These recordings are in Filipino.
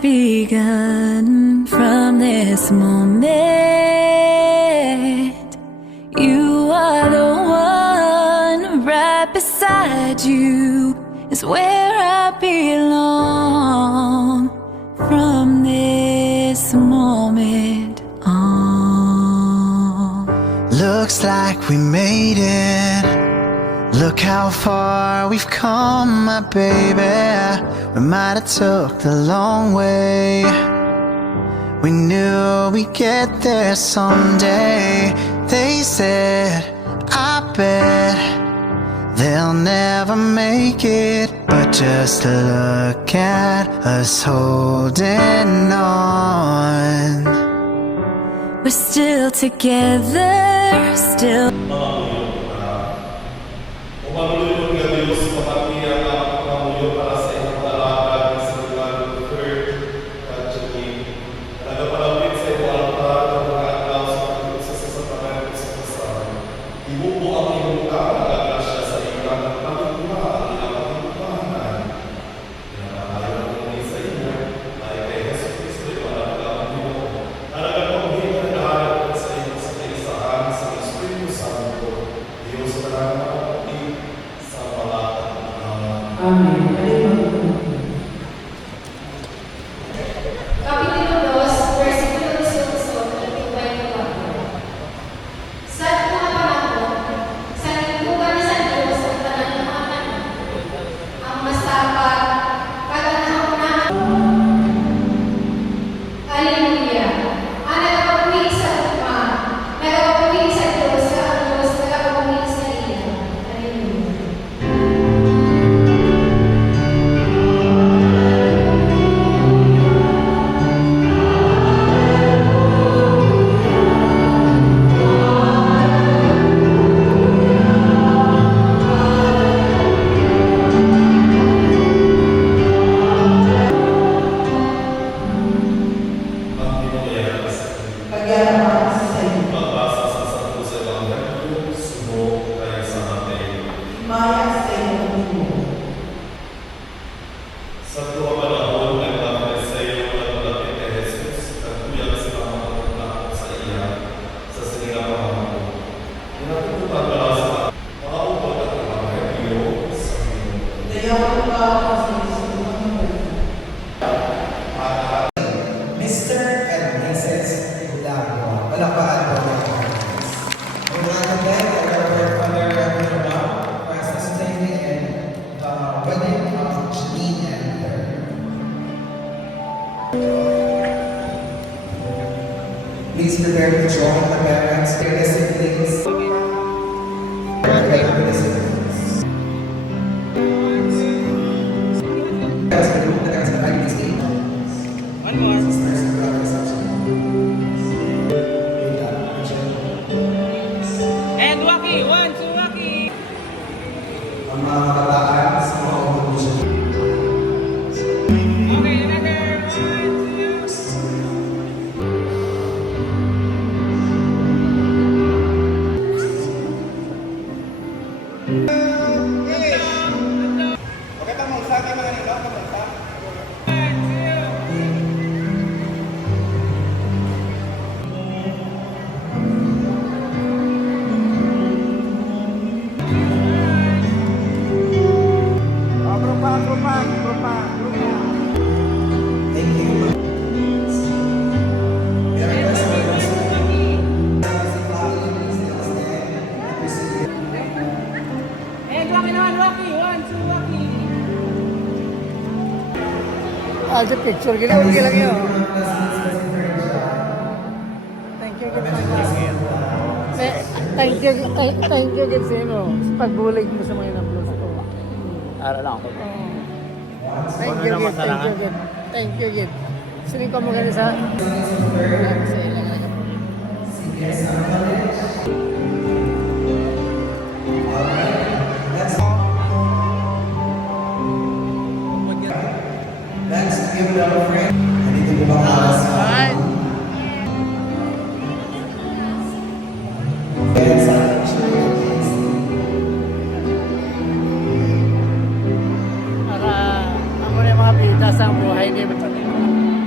begun from this moment. You are the one, right beside you is where I belong. From this moment on. Looks like we made it. Look how far we've come, my baby. We might have took the long way. We knew we'd get there someday. They said, I bet they'll never make it. But just look at us holding on. We're still together, still. Umanulo ng Diyos, pamatiyan ang pangamuyo para sa inyong alagad ng Sagrado Third at Jackie. Nagapalapit sa iyong altar ng mga adlaw sa pagkakasasasatanan ng Sagrado. Ibubo ang iyong kaagrasya sa ilang ng pagkukuha ang ilang pagkukuhanan. Pinapatayo ang iyong sa inyo ay kay Jesus Cristo yung alagad ng Diyos. Nagapamahit ang lahat sa inyong sa kaisahan sa Espiritu Santo. Diyos na lang Amen. Kapitulo 2, versikulo 18 at 24. Sa mga panahon, sa lingkugan sa Diyos ang tanan ng mga tanan, ang masapag, kaganaunahan. Hallelujah! Ang nagpapuwi sa tugma, nagpapuwi sa Diyos, sa ang Diyos nagpapuwi sa iya. Hallelujah! Sa tuwa panahon, nagpapalala sa iyo ang malapit kay Jesus, nagtuyang sila ang pagkakulak sa iya, sa sinilang pamamagitan. Pinatutupan pala sa mga upot at mga kaibiyo sa Mr. and Mrs. Lagua. Palakpakan po mga kapatid. Ang mga kapatid ay our Father Francis Stanley and the wedding of Janine and Claire. Please prepare to join the parents, their siblings, their siblings. One more. Sisters and brothers of And Waki, 1, 2, Waki. ang mga kabataan sa mga autobusan. Okay, another 1, 2. Okay, tamang sa akin mga nila, tamang sa. Thank you. Very best words. And Waki naman, Waki, 1, 2, Waki. Ada picture gini, okay lang yun. Thank you, thank you, sa inyo. Sa pagbulig mo sa mga nablos ko. Ara lang ako. Thank you, Gid. Thank you, Gid. Sini ko mo gani sa ilang. Let's give it up, friend. Nandito po ba ang Fine. Para ang mga pilitas ang buhay ni Batanina.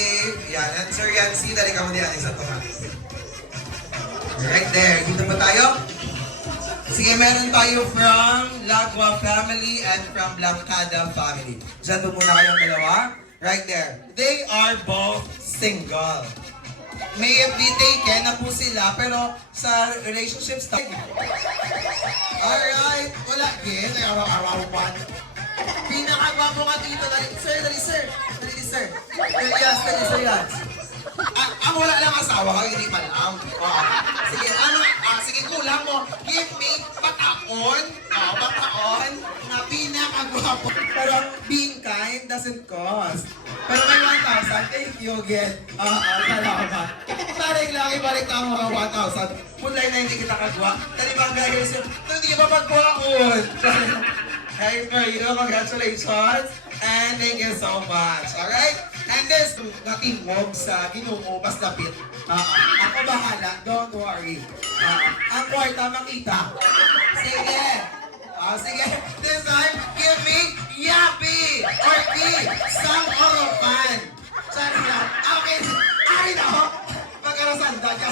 Dave. Yan. And Sir Yancy, dali ka mo diyan isa to. Right there. Dito pa tayo? Sige, meron tayo from Lagwa family and from Blancada family. Diyan po muna kayong dalawa. Right there. They are both single. May be taken na po sila, pero sa relationships tayo. Alright. Wala. Again, ay araw-arawan. Pinakagwapo nga dito. Sir, dali sir. Dali sir. Yes, dali sir, yes. Ang wala lang asawa ka, hindi pa lang. Sige, sige, kulang mo. Give me pataon. Pataon na pinakagwapo. Pero being kind doesn't cost. Pero may 1,000, thank you again. Salamat. Taring lang, ibalik na mo ng 1,000. Punlay na hindi kita kagwa. Dali bang gagawin siya? Hindi ka pa pagkuhaon. Hey, for you, congratulations. And thank you so much. Alright? And this, natingog sa Ginoo, mas lapit. Ako bahala, don't worry. Ang kwarta makita. Sige. Sige. This time, give me Yapi or Sang Oropan. Sorry lang. Okay. Ay, no. Magkarasanda ka.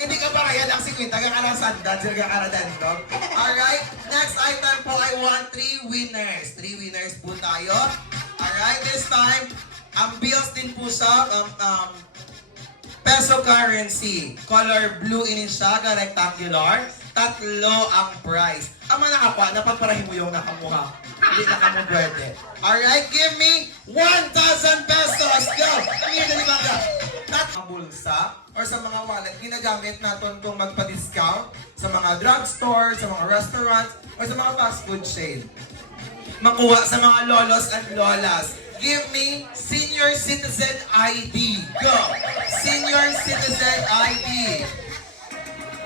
Hindi ka pa kaya lang si Quinta, kakarasanda, sila kakaradandog. Alright, next item po, I want 3 winners. 3 winners po tayo. Alright, this time, ang bills din po siya, peso currency. Color blue ini siya, rectangular. 3 ang price. Ang mga nakapa, napagparahin mo yung nakamuha. Hindi na kamo pwede. Alright, give me 1,000 pesos. Go! Ang yun, dali bangga. Ang bulsa or sa mga wallet, ginagamit natin kung magpa-discount sa mga drugstore, sa mga restaurants, or sa mga fast food chain. Makuha sa mga lolos and lolas. Give me Senior Citizen ID. Go! Senior Citizen ID.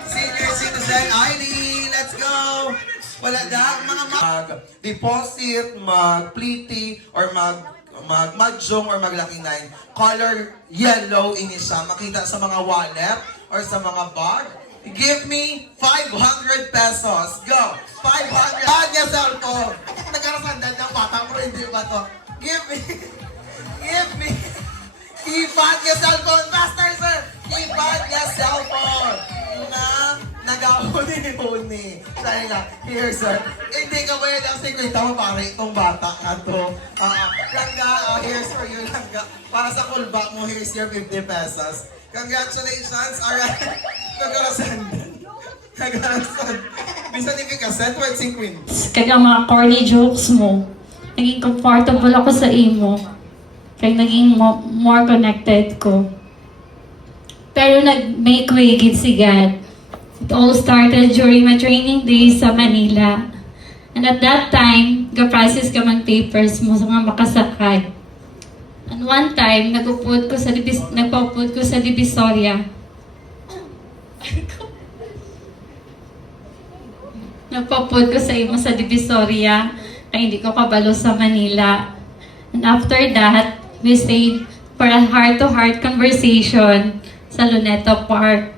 Senior Citizen ID. Let's go! Wala na, mga mag-deposit, mag-pliti, or mag-mahjong or maglaking line. Color yellow ini siya. Makita sa mga wallet or sa mga bag. Give me 500 pesos. Go! 500. Bag niya cellphone. Nagkarasandan ng bata pero hindi ba to? Give me. Ibag niya cellphone. Faster, sir. Ibag niya cellphone. Nag-ahuni-huni. Sabi nga, here sir, hindi ka ba yan ang 50 mo para itong bata ka to? Langga, here's for you, langga. Para sa kulbak mo, here's your 50 pesos. Congratulations, alright. Kagarasan. Bisa ni Vika, send words in Queens. Kaya mga corny jokes mo, naging comfortable ako sa imo. Kaya naging more connected ko. Pero nag-make way gid si God. It all started during my training days sa Manila. And at that time, ga-process ka man papers mo sa mga makasakay. And one time, nagpaupod ko sa Divisoria. Nagpaupod ko sa imo sa Divisoria, kaya hindi ko kabalo sa Manila. And after that, we stayed for a heart-to-heart conversation sa Luneta Park.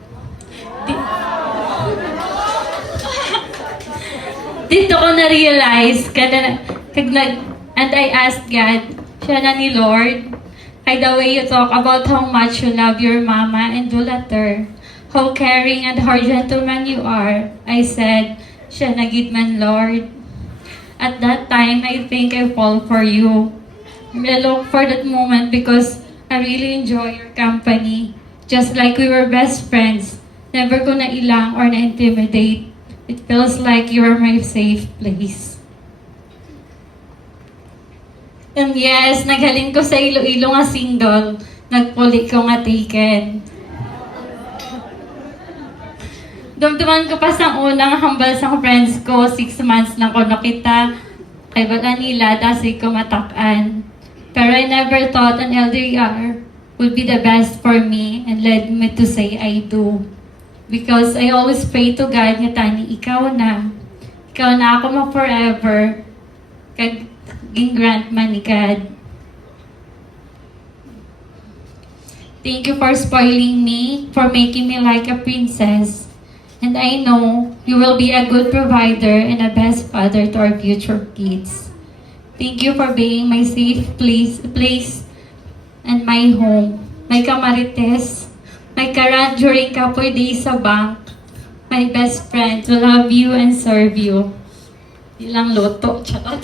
Dito ko na-realize, and I asked God, siya na ni Lord, by the way you talk about how much you love your mama and Dulater, how caring and how gentleman you are, I said, siya na gid man Lord. At that time, I think I fall for you. I look for that moment because I really enjoy your company. Just like we were best friends, never ko na ilang or na-intimidate. It feels like you are my safe place. And yes, naghalin ko sa Iloilo nga single, nagpuli ko nga taken. Dumduman ko pa sa unang hambal sa friends ko, 6 months lang ko nakita. Kay wala nila, dasi ko matakan. Pero I never thought an LDR would be the best for me and led me to say I do. Because I always pray to God nga tani, ikaw na ako mo forever, kag grant man ni God. Thank you for spoiling me, for making me like a princess. And I know you will be a good provider and a best father to our future kids. Thank you for being my safe place and my home. My kamarites, my karat during Kapoy Days sa bank, my best friend to love you and serve you. Ilang loto, charot.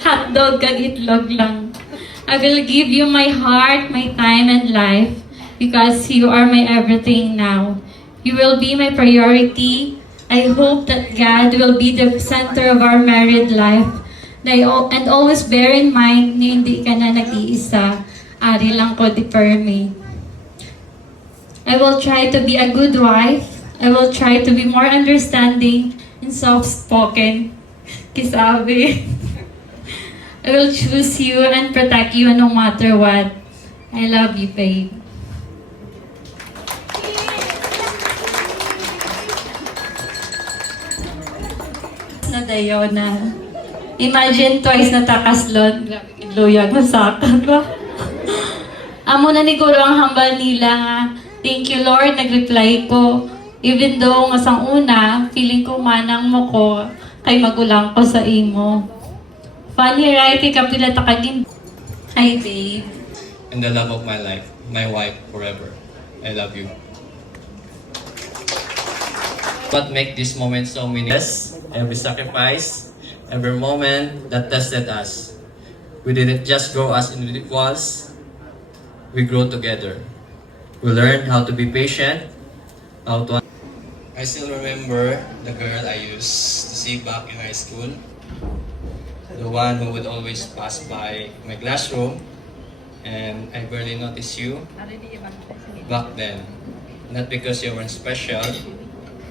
Hotdog kag itlog lang. I will give you my heart, my time, and life because you are my everything now. You will be my priority. I hope that God will be the center of our married life. And always bear in mind na hindi ka na nag-iisa. Ari lang ko defer me. I will try to be a good wife. I will try to be more understanding and soft-spoken. Kisabi. I will choose you and protect you no matter what. I love you, babe. Na dayo na. Imagine twice na takaslon. Luyag na sakag ba? Amo na ni Guro ang hambal nila nga. Thank you, Lord. Nag-reply ko. Even though nga sang una, feeling ko manang mo ko kay magulang ko sa imo. Funny, right? Ikapila takagin. Hi, babe. And the love of my life, my wife forever. I love you. What make this moment so meaningless? Every sacrifice, every moment that tested us. We didn't just grow as individuals, we grow together. We learned how to be patient, how to... I still remember the girl I used to see back in high school. The one who would always pass by my classroom, and I barely noticed you back then. Not because you weren't special,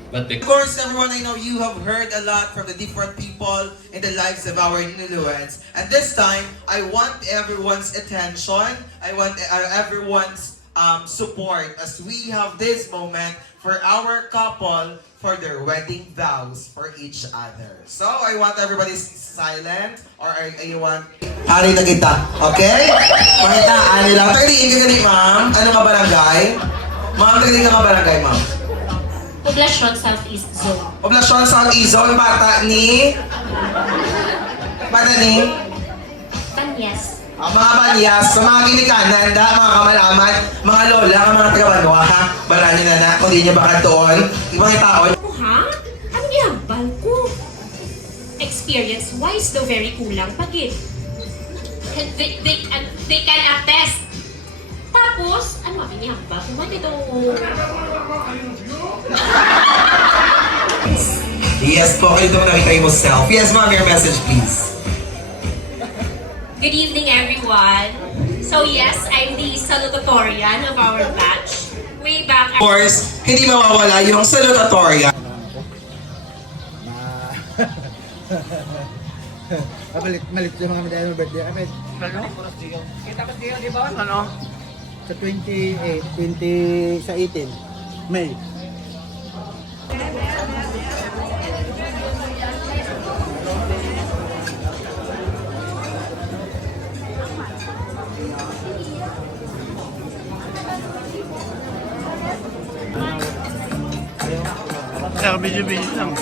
but because... Of course, everyone, I know you have heard a lot from the different people in the lives of our Nuluans. And this time, I want everyone's attention. I want everyone's support as we have this moment for our couple for their wedding vows for each other. So, I want everybody silent or I want... Ari na kita, okay? Pakita, ani lang. Tagaliin ka gani, ma'am. Ano nga barangay? Ma'am, tagaliin ka nga barangay, ma'am. Poblasyon Southeast Zone. Poblasyon Southeast Zone, bata ni... Banyas. Mga banyas, sa mga ginikanan, mga kamalaman, mga lola, mga taga-banwa, ha? Barani na na, kung di niya baka doon, ibang taon. Ha? Ano ginambal ko? Experience-wise, though very kulang pagit. They can attest. Tapos, ano ang ginambal ko? Ba't ito? Yes po, kayo itong nakita mo self. Yes, ma'am, your message, please. Good evening, everyone. So yes, I'm the salutatorian of our batch. Way back. Of course, hindi mawawala yung salutatorian. Malit yung mga medalya ng birthday. Ano? Kita ko siya, di ba? Ano? Sa 18, May. Saka video-video lang.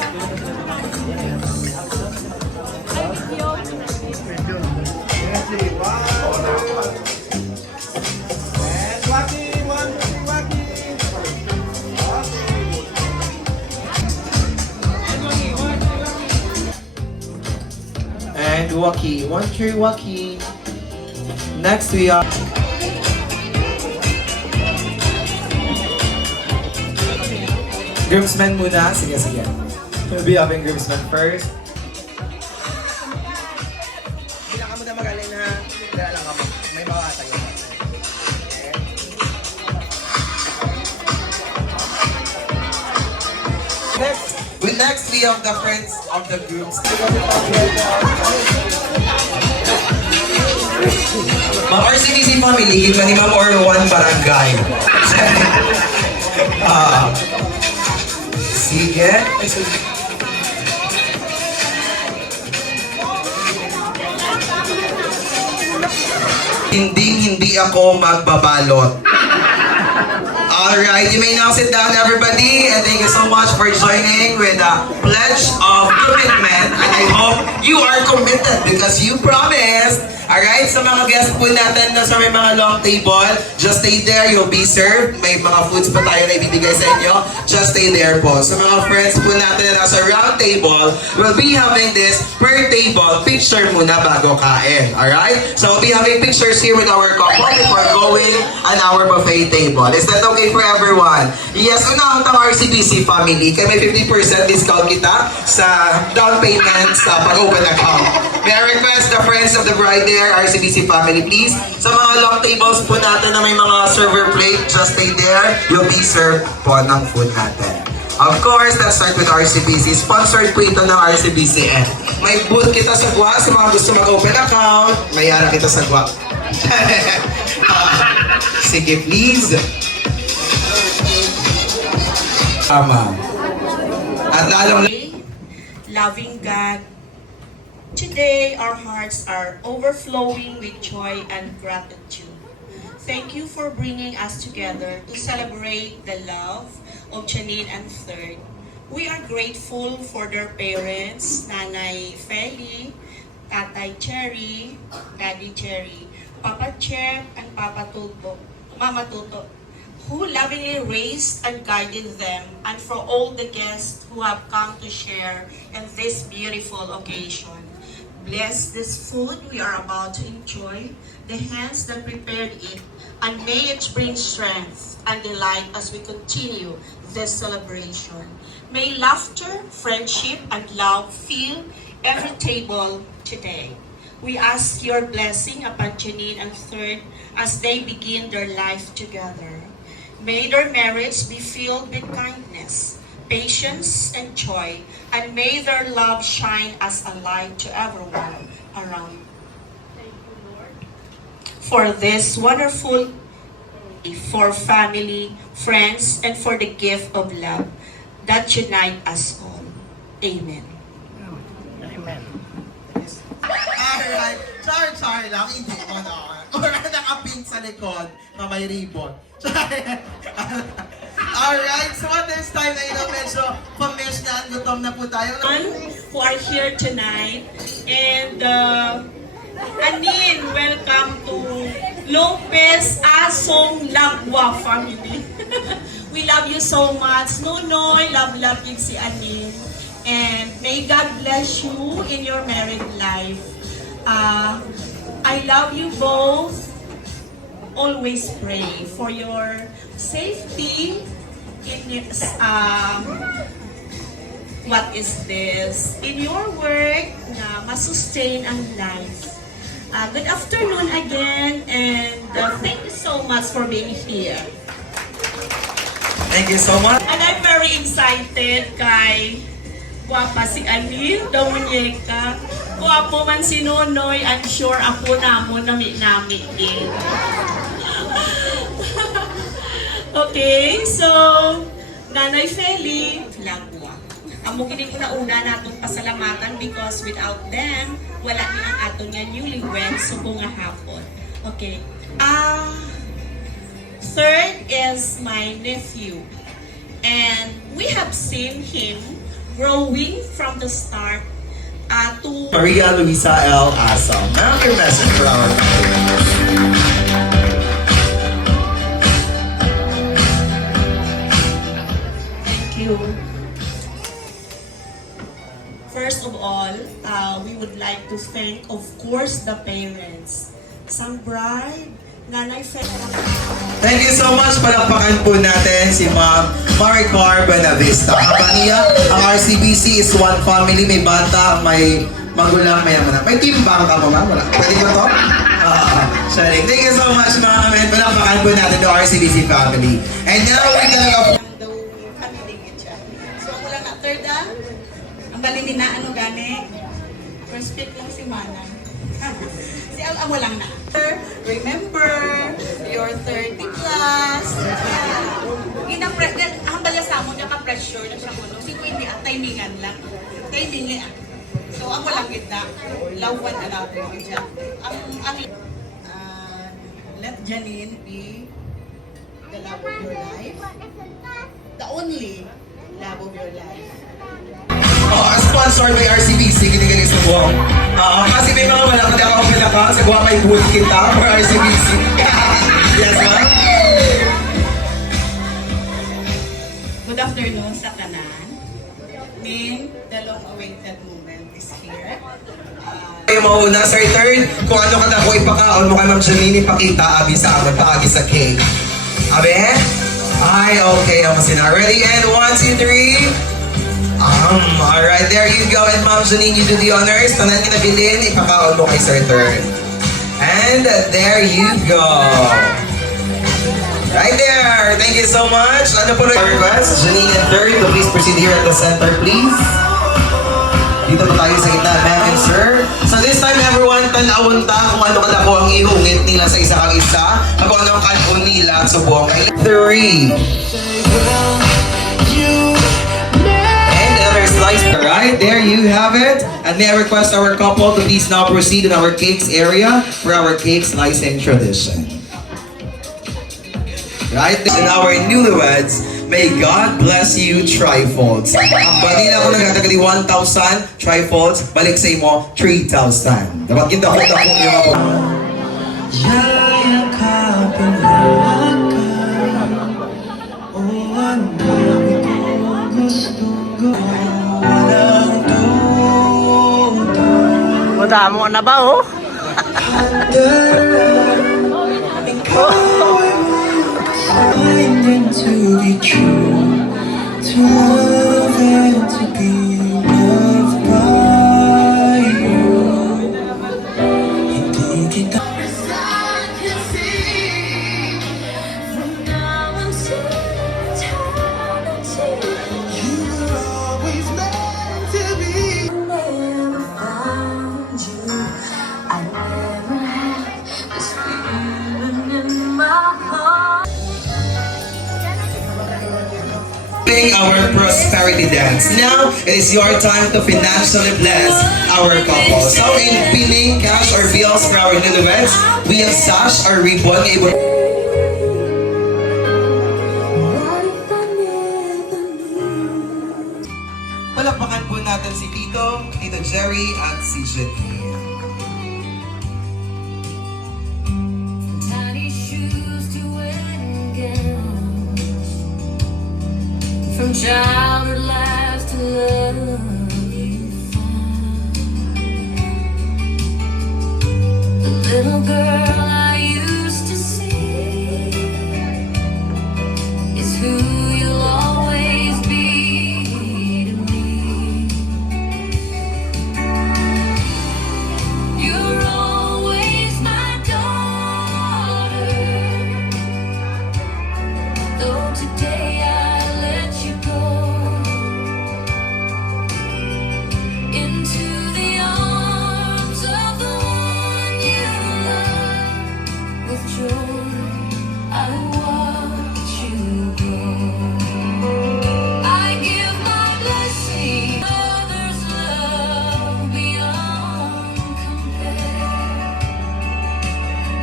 And Waki, 1-3 Waki. Next we are... Groomsmen muna. Sige, sige. We'll be having groomsmen first. Hindi lang ka muna magaling ha. Dala lang kami. May bawa tayo. Okay. Next, we have the friends of the groups. Mga RCTC family, yun ni Ma'am or one barangay. Sige. Hindi ako magbabalot. Alright, you may now sit down everybody and thank you so much for joining with a pledge of commitment and I hope you are committed because you promised. Alright, sa mga guests po natin na sa may mga long table, just stay there, you'll be served. May mga foods pa tayo na ibibigay sa inyo. Just stay there po. Sa mga friends po natin na nasa round table, we'll be having this per table picture muna bago kain. Alright? So we'll be having pictures here with our couple before going on our buffet table. Is that okay for everyone? Yes, unang tang RCBC family. Kaya may 50% discount kita sa down payment sa pag-open account. May I request the friends of the bride there, RCBC family, please. Sa mga long tables po natin na may mga server plate, just stay there. You'll be served po ng food natin. Of course, let's start with RCBC. Sponsored po ito ng RCBCN. May booth kita sa GWA sa mga gusto mag-open account. May ara kita sa GWA. Sige, please. Tama. At lalong Loving God, today our hearts are overflowing with joy and gratitude. Thank you for bringing us together to celebrate the love of Janine and Third. We are grateful for their parents, Nanay Feli, Tatay Cherry, Daddy Cherry, Papa Chef, and Mama Tuto, who lovingly raised and guided them, and for all the guests who have come to share in this beautiful occasion. Bless this food we are about to enjoy, the hands that prepared it, and may it bring strength and delight as we continue this celebration. May laughter, friendship, and love fill every table today. We ask your blessing upon Janine and Third as they begin their life together. May their marriage be filled with kindness, patience, and joy, and may their love shine as a light to everyone around. Thank you, Lord, for this wonderful day, for family, friends, and for the gift of love that unite us all. Amen. Amen. Alright, char lang, hindi ko na. Wala nakapin sa likod na may ribbon. Alright, so at this time ay medyo pamish na, gutom na po tayo. Who are here tonight, and Anin, welcome to Lopez Asong Lagwa family. We love you so much. Nonoy, love you si Anin. And may God bless you in your married life. I love you both. Always pray for your safety in what is this? In your work na masustain ang life. Good afternoon again, and thank you so much for being here. Thank you so much. And I'm very excited kay guwapa si Anil, the muñeca. Guwapo man si Nonoy, I'm sure ako namo nami-nami din. Okay, so Nanay Feli, Lagwa. Amo kini ko na una natong pasalamatan because without them, wala ni ang ato nga newlywed so nga hapon. Okay. Third is my nephew. And we have seen him growing from the start to Maria Luisa L. Asam. Now your message for our Thank you. First of all, we would like to thank, of course, the parents. Sang bride, Nanay Feli. Thank you so much. Palakpakan po natin si Ma'am Maricar Benavista. Kapaniya, ang RCBC is one family. May bata, may magulang, may amanak. May team bang ka po, ma'am? Wala. Pwede ko to? Sharing. Thank you so much, ma'am. And palakpakan po natin the RCBC family. And now, we're gonna go. So, ako lang na third ang balinin na ano gani. Respect lang si Manang. Si amo lang na. Remember, your 30 plus. Hambala sa mo, naka-pressure na siya ko. Si Queenie, timingan lang. Timingan. So, amo lang kita. Love one another. Let Janine be the love of your life, the only love of your life. Sponsored by RCBC, kinikinig sa buwang. Kasi may mga malakad ako pinaka sa buwang may booth kita for RCBC. Yes, ma'am? Good afternoon sa tanan. Ning, the long-awaited moment is here. Kayo mauna, Sir Third, kung ano ka na kung ipakaon mo kay Ma'am Janine, ipakita, abi sa amin, paagi sa cake. Abi? Ay, okay, ako sina. Ready? And 1, 2, 3. Alright, there you go. And Ma'am Janine, you do the honors. Tanan kinabilin, ipakaon mo kay Sir Third. And there you go. Right there. Thank you so much. Ano po na request? Janine and Third, to please proceed here at the center, please. Dito po tayo sa gitna, ma'am and sir. So this time, everyone, tanawon ta kung ano kada po ang ihungit nila sa isa kang isa. Kung ano ang kanon nila sa buong kay 3. And another slice. Alright, there you have it. And may I request our couple to please now proceed in our cakes area for our cake slicing tradition. Right? And our newlyweds, may God bless you, trifolds. Ang balina ko nagkatagali 1,000 trifolds, balik sa imo 3,000. Dapat kita ko yung ako. Wala mo na ba, oh? Finding to be true, to love and to be loved by you. Hindi kita you were always meant to be. Our prosperity dance. Now, it is your time to financially bless our couple. So, in pinning cash or bills for our newlyweds, we have sash or ribbon able. Palakpakan po natin si Tito, Tito Jerry, at si Jenny. Tiny shoes to wedding gowns, from childhood lives to love you found. The little girl I used to see is who you'll always be to me. You're always my daughter, though today I let you go into the arms of the one you love. With joy, I watch you grow. I give my blessing, others' love beyond compare.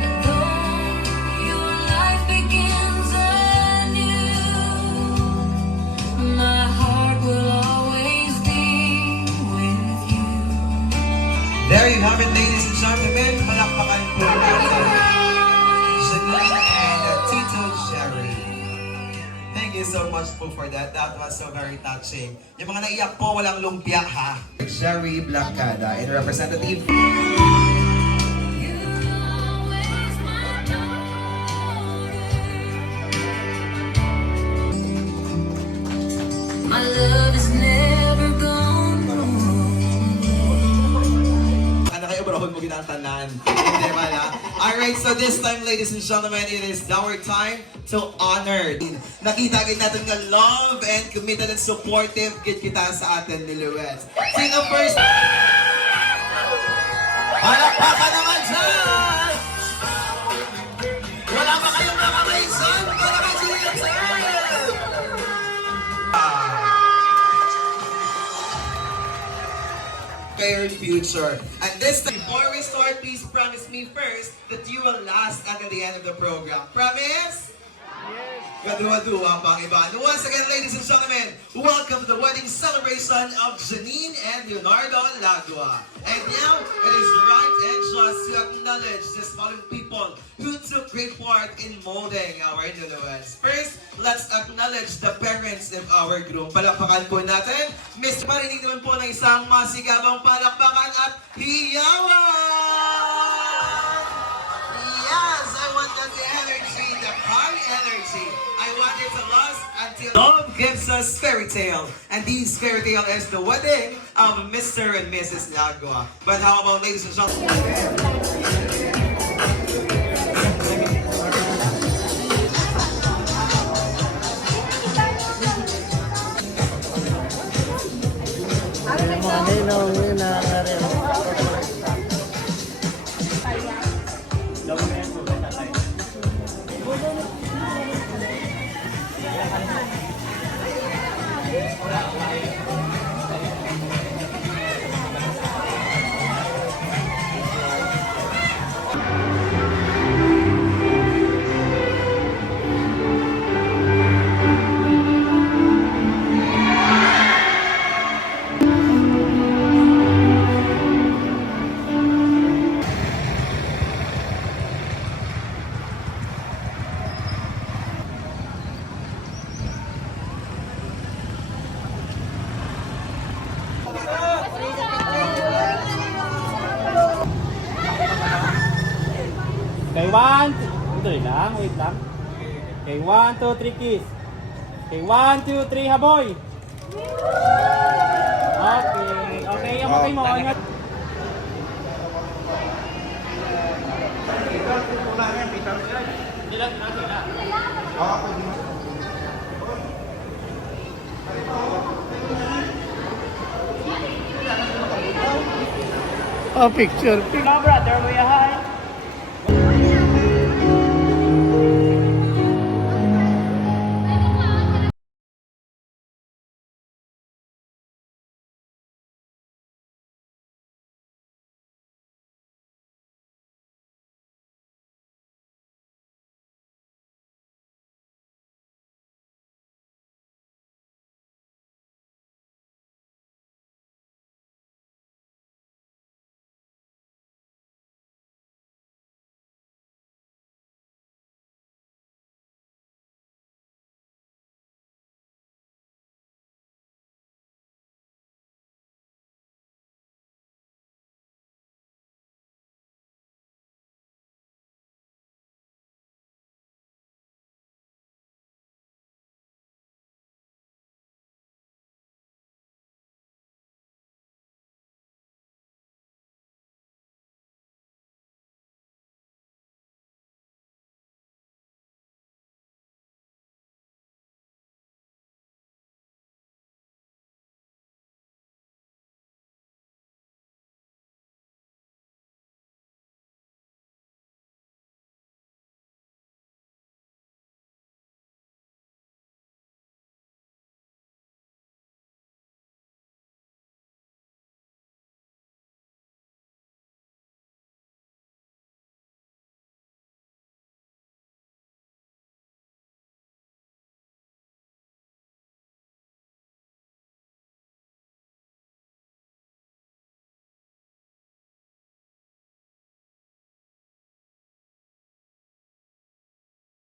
And though your life begins anew, my heart will always be with you. There you have it, ladies and gentlemen. Palakpakan po natin Janine and Tito Jerry. Thank you so much po for that. That was so very touching. Yung mga naiyak po, walang lumpia ha. Jerry Blancada and representative. My love is never gone. Ano kayo barahon mo ginatanan? Hindi ba na? Alright, so this time, ladies and gentlemen, it is our time to honor. Nakita natin nga love and committed and supportive kita sa atin niliwet. Sino first? Palakpakan naman dyan! Wala ba kayong nakamay dyan? Para mag-singit sir! Your future. And this time, before we start, please promise me first that you will last until the end of the program. Promise? Yes. Kaduwa-duwa pang iba. And once again, ladies and gentlemen, welcome to the wedding celebration of Janine and Leonardo Lagua. And now, it is right and just to acknowledge these following people who took great part in molding our newlyweds. First, let's acknowledge the parents of our groom. Palakpakan po natin. Mr. Parinig naman po ng isang masigabang palakpakan at hiyawan! Yes, I want that energy, the high energy. I want it to last until love gives us fairy tale. And this fairy tale is the wedding of Mr. and Mrs. Lagua. But how about ladies and gentlemen? Okay, one, tuloy lang, wait lang. Okay, 1, 2, 3, kiss. Okay, 1, 2, 3, haboy. Okay, okay, yung okay mo. Ingat. Oh, picture. No, brother, we